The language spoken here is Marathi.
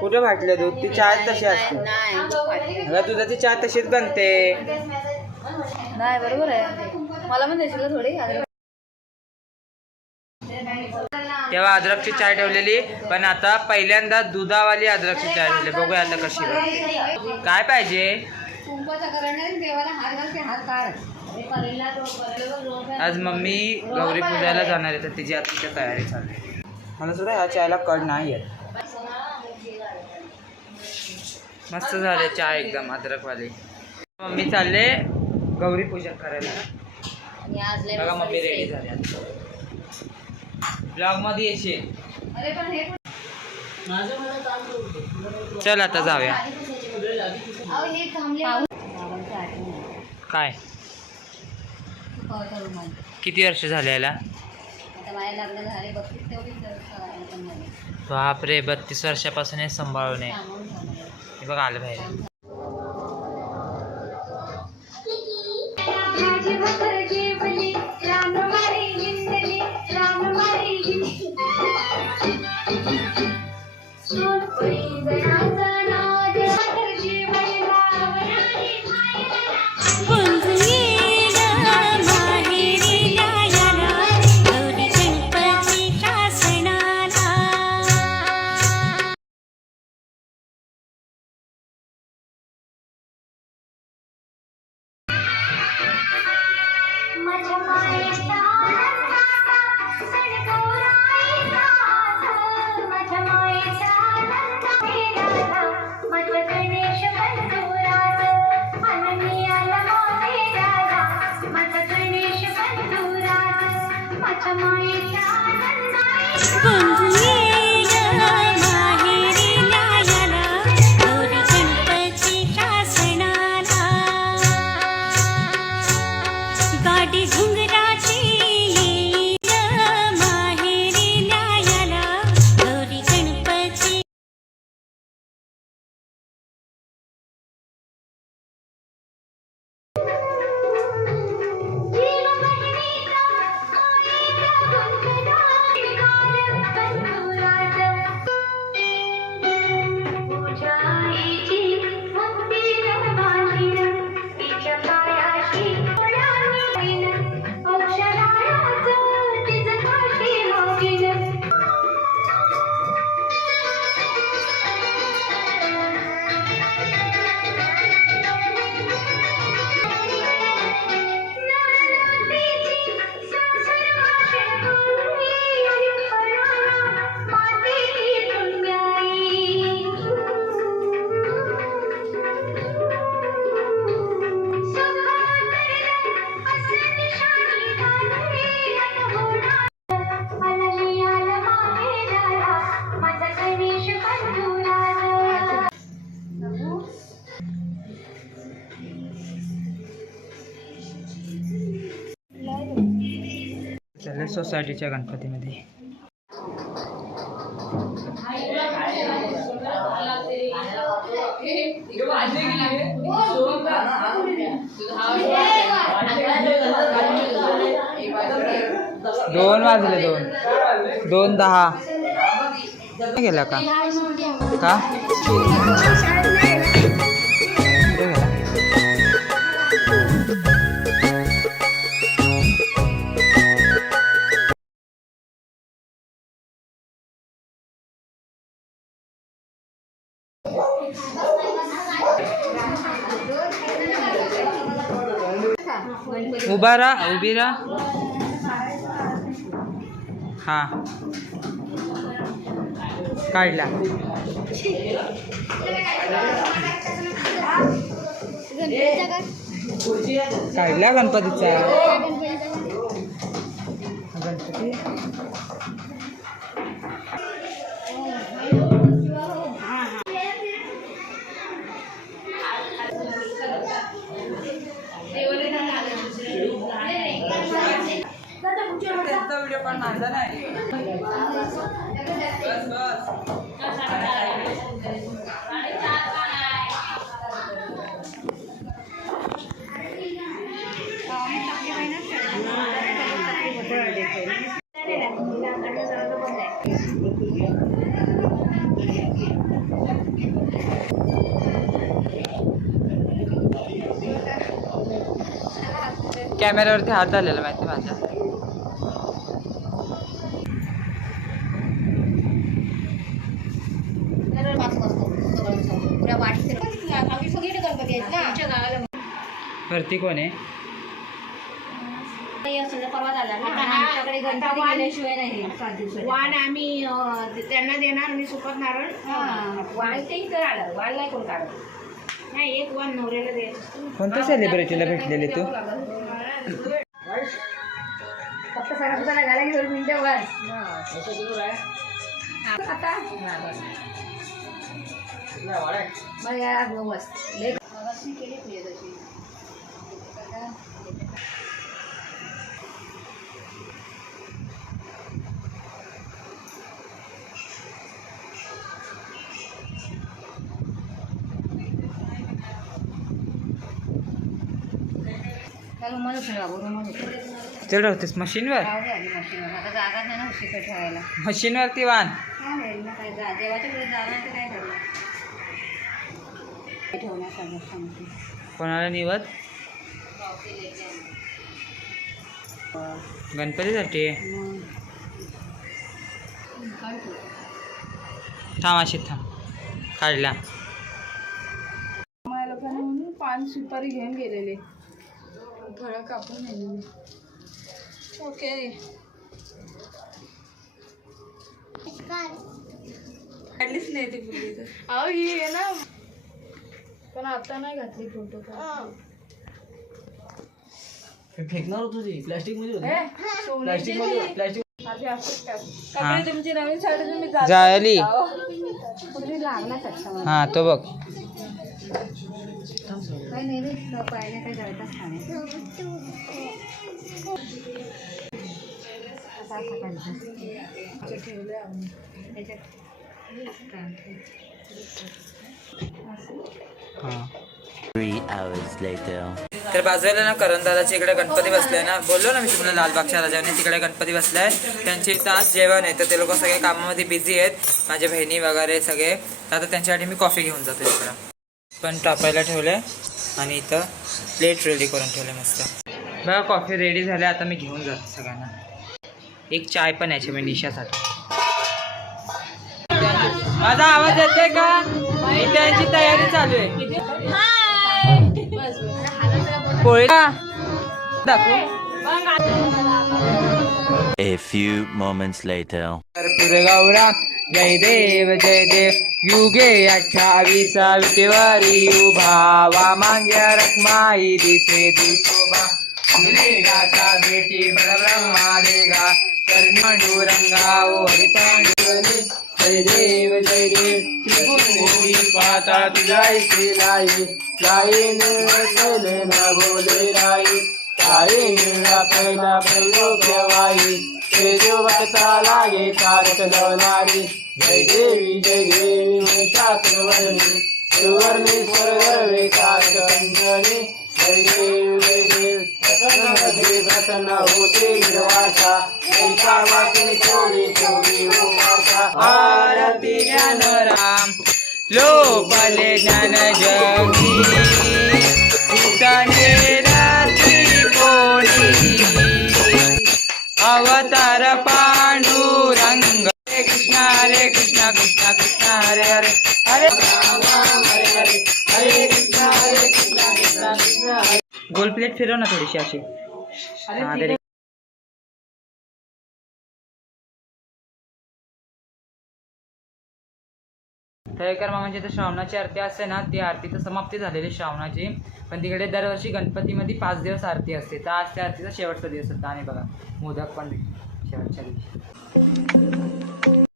कुठे फाटलं दूध? ती चहा तशी असते. अगं तुझं ती चहा तशीच बनते. नाही बरोबर आहे. मला पण देशील थोडी. तेव्हा अद्रकची चाय ठेवलेली, पण आता पहिल्यांदा दुधावाली अद्रकची चाय ठेवली. बघूया आता कशी बनते. काय पाहिजे? आज मम्मी गौरी पूजायला जाणार आहे, तर तिची आता तयारी चालली आहे. मला सुद्धा ह्या चायला कड नाही आहे. मस्त झाले चाय एकदम अद्रकवाली. मम्मी चालले गौरी पूजन करायला. बघा मम्मी रेडी झाली. ब्लॉग मध्ये येशील. चल आता जाऊया. काय किती वर्ष झाले याला? बापरे, 32 वर्षापासून हे सांभाळून आहे. हे बघ आलं बाहेर. सोसायटीच्या गणपतीमध्ये दोन वाजले. 2:10 गेला का? उभी राहा. हा काढला. काढला गणपतीचा. गणपती व्हिडिओ पण माझा नाही. बस कॅमेऱ्यावरती हात झालेला माहिती माझ्या. वरती कोण आहे? वाण आम्ही त्यांना देणार. मी सुपत नारळ वाण ते इथं आलं. वाण नाही कोण काढत. नाही एक वाण नवऱ्याला द्यायचं. कोणत्या सेलिब्रिटीला भेटलेले तू? फक्त सगळं घाला की 2 मिनिटं बस. आता मग या मस्त केली तुझ्या तशी. चढ होतेस मशीनवर? आता जागा नाही ना उशिका ठेवायला. मशीनवरती वाहन काय देवाच्या पुढे जागा नाही तर काय करणार. ठेवण्यासाठी कोणाला निवत? गणपतीसाठी थांब अशी थांब काढला. माझ्या लोकांना म्हणून पान सुपारी घेऊन गेलेले. फळं कापून नेलेले. ओके काढलीच नाही ती फुले तर. अहो ही आहे ना, पण आता नाही घातली फोटो. फेकणार होतो ती प्लास्टिक मध्ये होती. प्लास्टिक प्लास्टिक आधी असंच टाक. कपडे तुमची नवीन साडी तुम्ही जायली. तुम्ही लागला शकता. हा तो बघ. काही नाही रे, पाहिजे काही जळताच तर बाजूला ना करंदालाच्या इकडे गणपती बसलाय ना. बोललो ना मी तुम्हाला लालबागच्या राजाने तिकडे गणपती बसलाय. त्यांचे इथं आज जेवण आहे तर ते लोक सगळे कामामध्ये बिझी आहेत. माझ्या बहिणी वगैरे सगळे. आता त्यांच्यासाठी मी कॉफी घेऊन जातो इकडं. पण तापायला ठेवलंय आणि इथं प्लेट रेडी करून ठेवले मस्त. बघा कॉफी रेडी झाली. आता मी घेऊन जातो सगळ्यांना. एक चाय पण यायची मी निशासाठी. माझा आवाज येतोय का? त्यांची तयारी चालू आहे. पोळी दाखवू. A few moments later. कर्पूर गौरा जय देव युगे 28 विटेवारी उभा मांग्या रखमाई दिसे दिशोभा गाता बेटी ब्रह्मा देगा कर्णडुरंगा ओ हरिपांडुरनी जय देव त्रिपुरी पाता तुझाई लाई लाई ने ना बोले राई ताई मेरा पहिला प्रयोग्यवाई तेजो भक्ता लागे तारक लवणारी जय देवी महिषासुरवर्णी सुवर्णी स्वर्गर्वे तारक पंचणी जय देव प्रसन्न होते निर्वासा ऐसा वाचन छोडी छोडी उपासा आरती ज्ञान राम लोपले ज्ञान जगी उतने रात्री बोली अवतार पांडुरंग हरे कृष्णा कृष्णा कृष्णा हरे हरे हरे राम हरे हरे हरे कृष्णा कृष्णा कृष्णा हरे. गोल प्लेट फिरव ना थोडीशी अशी. तळेकर मामांची तर श्रावणाची आरती असते ना, ती आरती तर समाप्ती झालेली श्रावणाची. पण तिकडे दरवर्षी गणपतीमध्ये 5 दिवस आरती असते. तर आज त्या आरतीचा शेवटचा दिवस होता. आणि बघा मोदक पण शेवटच्या दिवशी.